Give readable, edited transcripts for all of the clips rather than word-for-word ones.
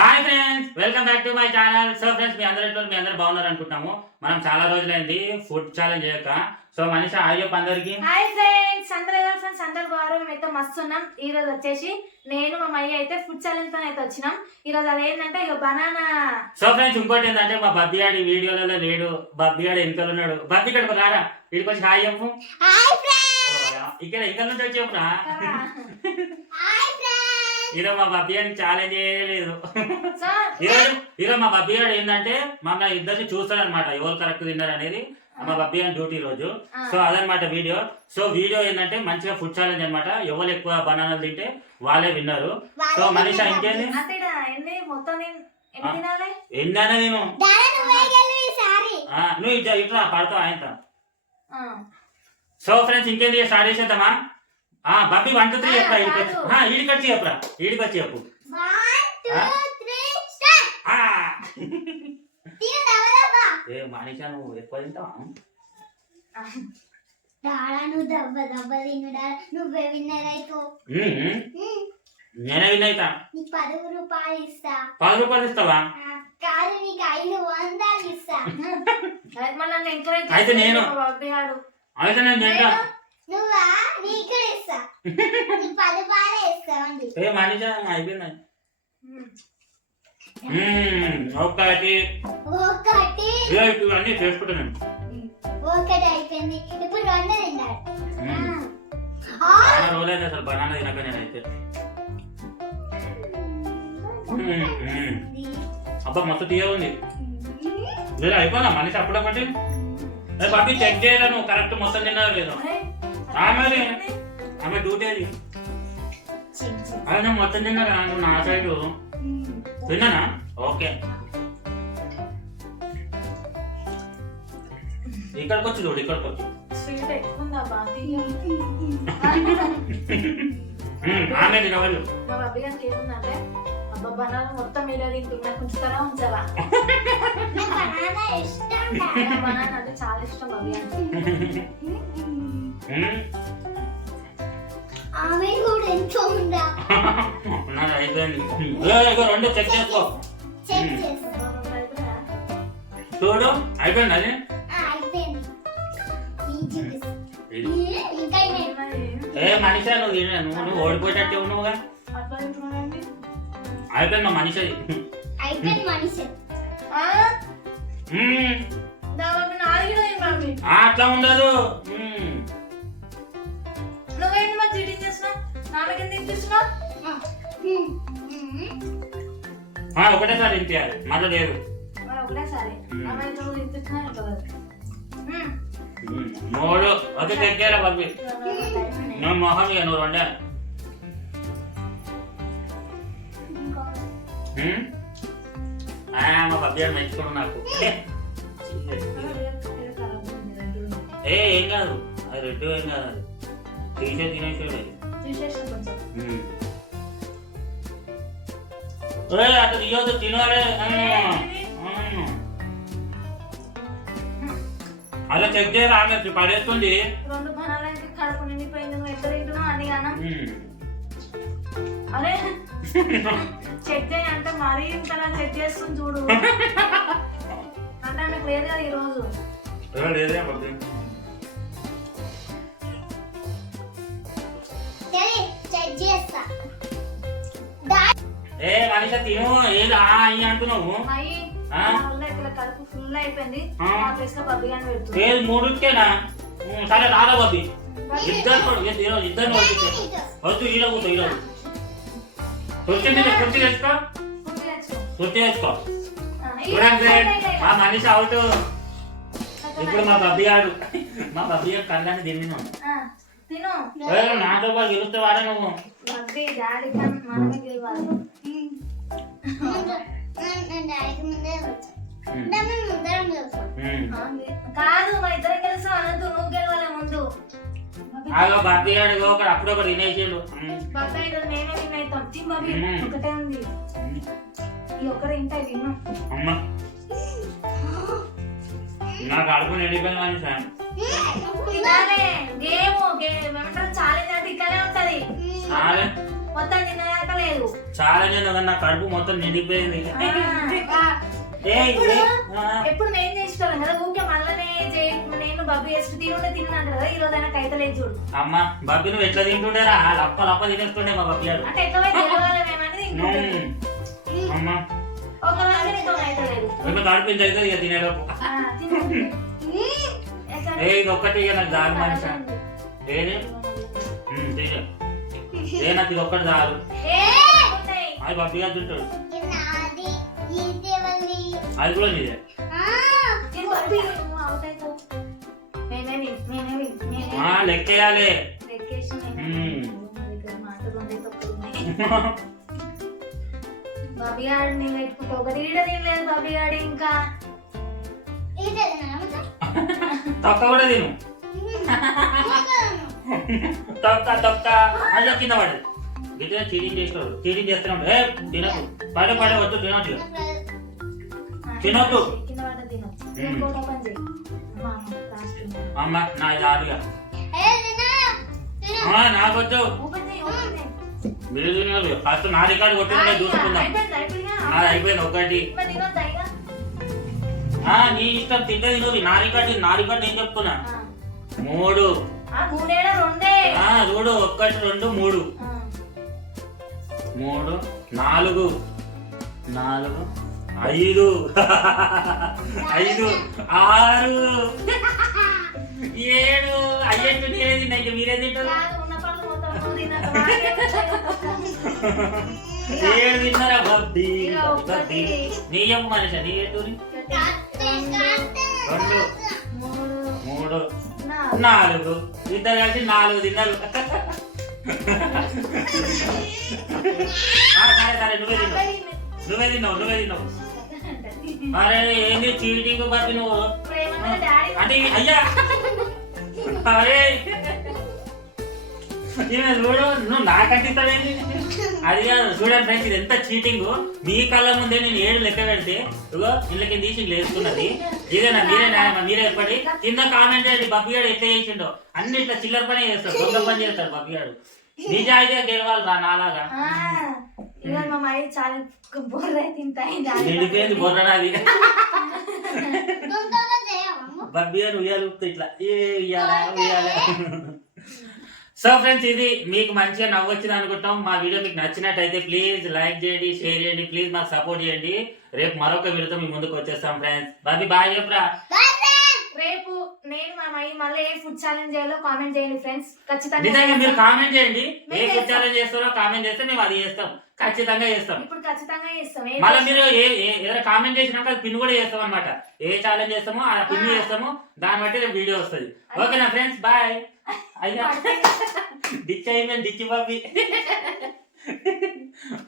Hi friends, welcome back to my channel. So friends, మీ అందరూ బాగున్నారు అనుకుంటున్నాము. మనం చాలా రోజులైంది ఫుడ్ ఛాలెంజ్ చేయక. సో మనిషి ఆయోప్ అందరికి హాయ్ ఫ్రెండ్స్, అందరూ బాగా మేమైతే మస్తున్నాం. ఈ రోజు వచ్చేసి నేను మా మయ్య అయితే ఫుడ్ ఛాలెంజ్ తో అయితే వచ్చినాం. ఈ రోజు అది ఏంటంటే ఇక బనానా. సో ఫ్రెండ్స్, ఇంకోటి ఏంటంటే మా బబ్బిగాడి వీడియోలలో లేడు. బబ్బిగాడు వెనకాల ఉన్నాడు. బబ్బి ఇక్కడికి రారా, వీడికి వచ్చి హాయ్ చెప్పు. ఇక్కడ ఇక్కడ నుంచి వచ్చి చెప్పురా. ఈరోజు మా బబ్బిగాడిని ఛాలెంజ్ చేయలేదు. ఈరోజు మా బబ్బిగాడు ఏంటంటే మమ్మల్ని ఇద్దరిని చూస్తాడు అనమాట, ఎవరు కరెక్ట్ తిన్నారు అనేది. మా బబ్బిగాడి డ్యూటీ రోజు. సో అదనమాట వీడియో. సో వీడియో ఏంటంటే మంచిగా ఫుడ్ ఛాలెంజ్ అనమాట. ఎవరు ఎక్కువ బనానాలు తింటే వాళ్ళే విన్నారు. సో మనీషా ఇంకేంది ఎన్నైనా నేను నువ్వు ఇట్లా పడతావు ఆయనతో. సో ఫ్రెండ్స్, ఇంకేంది స్టార్ట్ చేసేద్దామా? బబ్బి 1 2 3 చెప్పరా. ఈడికొచ్చి చెప్పరా, ఈడికొచ్చి చెప్పు. ఏ మనీషా, నువ్వు ఎక్కువ తింటావా? నేనే విన్ అవుతా. 10 రూపాయలు ఇస్తా. 10 రూపాయలు ఇస్తావా? కాదు, నీకు 500 ఇస్తా. అయితే నేను అయితే నేను తింటా. నువ్వా? నీకు ఇస్తా. 10 రూపాయలు ఇస్తామండి. ఏ మనీషా, అయిపోయింది. ఒకటి ఇవన్నీ చేసుకుంటాను. ఒకటి అయిపోయింది, ఇప్పుడు 2 తింటారు. రోజైతే అసలు బనానా తినక నేనైతే. అబ్బా మస్తు తీయ ఉంది. లేదా అయిపోయిందా మనిషి అప్పుడొకటి? బాబీ చెక్ చేయరా, నువ్వు కరెక్ట్ మొత్తం తిన్నారా లేదు. ఆమె డ్యూటీ అది. అదే నేను మొత్తం తిన్నారా, నువ్వు నా సైడు తిన్నానా? ఓకే, ఇక్కడికి వచ్చి చూడు, ఇక్కడికి వచ్చి. ఆమె తినవాళ్ళు మొత్తం ఇలా తింటున్నా, ఉంచుతారా ఉంచావా? బనానా అంటే చాలా ఇష్టం బాబీ. ఆమె కూడా ఎంతో ఉందా? అయిపోయింది. 2 చెక్ చేసుకో చూడు. అయిపోయింది అది. ఏ మనిషా, నువ్వు ఓడిపోయేటట్టే ఉన్నావుగా. అయిపోయింది మనిషి. అట్లా ఉండదు. నువ్వేంటి మరి చీటింగ్ చేస్తున్నావు? నాన్నకి తినిపిస్తున్నావు? ఒకటేసారి తింటారు, మళ్ళీ లేదు. ఒకటేసారి 3 అది దగ్గర పంపి. నువ్వు మొహం ఇక నువ్వు 2. మా పద్యాలు మెచ్చుకున్నావు నాకు. ఏం కాదు, అది 2 ఏం కాదు, అది తినేసేది. అట్లా తీయొద్దు, తినాలి. అలా చెక్ చేయరా, పడేస్తుంది. 2 బనానాలకి కడుపు నిండిపోయింది. నువ్వు ఎక్కడ తింటున్నావు అని అన్నా. అరే చెక్ చేయ అంటే మరీ ఇంతలా చెక్ చేస్తుంది చూడు. అంటే నాకు లేదు కదా ఈరోజు. ఏ మనిషి తిను, ఏది అంటున్నావు? కడుపు ఫుల్ అయిపోయింది. ఏది 3కేనా? సరే రాదా బాబీ, ఇద్దరు వద్దు. ఈరోజు ఈరోజు కుర్చీ తెచ్చుకో, కుర్చీ తెచ్చుకో. మా మనిషి అవుట్. ఇప్పుడు మా బబ్బిగాడు కళ్ళని తిన్నాను. నాతో పాటు గెలుస్తే వాడా నువ్వు. కాదు, మా ఇద్దరం కలిసి అనద్దు, నువ్వు గెలవాలి ముందు. బబ్బిగాడు ఒకడు అప్పుడు ఒకటి తినేసాడు. నేనే వినైతాం. ఒకటే ఉంది, ఈ ఒక్కడే ఇంత విన్నా. అమ్మ నాకు అడుగు నిండిపోయింది మనిషి. తినాలే గేమ్ ఏమంటారు ఛాలెంజ్ అంటే ఇక్కడే ఉంటది ఛాలెంజ్ మొత్తం తినదాకా లేదు ఛాలెంజ్ నా కడుపు మొత్తం నిండిపోయింది. ఏయ్, ఎప్పుడు ఏయ్, ఆ. ఎప్పుడు నేను చేస్తాను కదా ఊకే మళ్ళీ నేను బబ్బు చేస్తూ తిన్నాను కదా ఈ రోజు అయినా కైతలేదు చూడు అమ్మ బబ్బి నువ్వు ఎట్లా తింటుండేరా లప్ప లప్ప తినేస్తుండే మా బబ్బి గారు. అంటే ఎట్లా గెలవాలేమని అమ్మ ఒక రోజు నీతో కైతలేదు ఇంకా కడుపు ఇంత అవుతుంది ఇక తినేలోపు. ఏ ఇది ఒక్కటి ఇక నాకు దాని మనిషి ఏది తినే ఏ నాకు ఇది ఒక్కటి చాలు. అది బబ్బి గారు తింటాడు. అది కూడా నీదే. లెక్కేయాలి. బాబీ గారు నేను పెట్టుకుంటే ఒకటి ఈడ తినలేదు బాబీ గారు ఇంకా తొక్క కూడా తిను. తొక్క తొక్క అయ్యో కింద పడు. గిట్లా చీటింగ్ చేస్తాడు. చీటింగ్ చేస్తున్నాడు. ఏ తినకు పడే పడే వద్దు తినొచ్చు తినొద్దు. కింద పడ్డ తినొచ్చు ఇంకోటి పని చేయి అమ్మ నా ఆడుగా నాకొద్దు. ఓపెన్ చేయి ఓపెన్ చేయి మీరు తినాలి ఫస్ట్ నా రికార్డు కొట్టిన చూసుకుందాం. నాది అయిపోయింది ఒకటి. నీ ఇష్టం తింటే నువ్వు నా రికార్డు నేను చెప్తున్నా. 3 చూడు 1 2 3 3 4 4 5 5 6 7 అయ్యేట్టు నేనే తిన్నా ఇక మీరే తింటారు. 7 తిన్నారా బబ్బీ బబ్బీ నీ చెప్పు మనిషి నీ ఎట్టు 2 3 4 ఇద్దరు కలిసి 4 తిన్నారు. సరే నువ్వే తిన్నావు. అరే ఏంది చీటింగ్ బబ్బి నువ్వు అంటే అయ్యా అరే చూడు నువ్వు నాకంటిస్తావేంటి అది కాదు. చూడండి ఫ్రెండ్స్ ఇది ఎంత చీటింగ్. మీ కళ్ళ ముందే నేను 7 లెక్క పెడితే ఇగో ఇళ్ళకి తీసి లేస్తున్నది. ఇదేనా మీరే చెప్పండి. కింద కామెంట్ చేయండి బబ్బి గారు ఎట్లా చేసిండో. అన్ని ఇట్లా చిల్లర పని చేస్తాడు దొంగ పని చేస్తాడు బబ్బి గారు. నిజాయితీగా గెలవాలి రా నాలాగా. మా మై చాలా బొర్ర నిండిపోయింది బొర్ర నాది. బబ్బి గారు ఉయ్యాలు ఇట్లా ఉయ్యాలి. సో ఫ్రెండ్స్ ఇది మీకు మంచిగా నవ్వొచ్చింది అనుకుంటాం. మా వీడియో మీకు నచ్చినట్టయితే ప్లీజ్ లైక్ చేయండి, షేర్ చేయండి, ప్లీజ్ మాకు సపోర్ట్ చేయండి. రేపు మరొక వీడియోతో మీ ముందుకు వచ్చేస్తాం ఫ్రెండ్స్. బాబీ బాయ్ చెప్పరా. రేపు నేను మా మై మళ్ళీ ఏ ఫుడ్ ఛాలెంజ్ చేయాలో కామెంట్ చేయండి ఫ్రెండ్స్. ఖచ్చితంగా నిజంగా మీరు కామెంట్ చేయండి. ఏ ఫుడ్ ఛాలెంజ్ చేస్తారో కామెంట్ చేస్తే మేము అది చేస్తాం. ఖచ్చితంగా చేస్తాం. ఇప్పుడు ఖచ్చితంగా చేస్తాం. మళ్ళీ మీరు ఏదైనా కామెంట్ చేసినాక పిన్ కూడా చేస్తాం అనమాట. ఏ ఛాలెంజ్ చేస్తామో ఆ పిన్ చేస్తాము. దాన్ని బట్టి రేపు వీడియో వస్తుంది. ఓకేనా ఫ్రెండ్స్ బాయ్. అయ్యా డిచ్ అయిపోయింది డిచ్ బాబీ.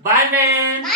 Bye friends.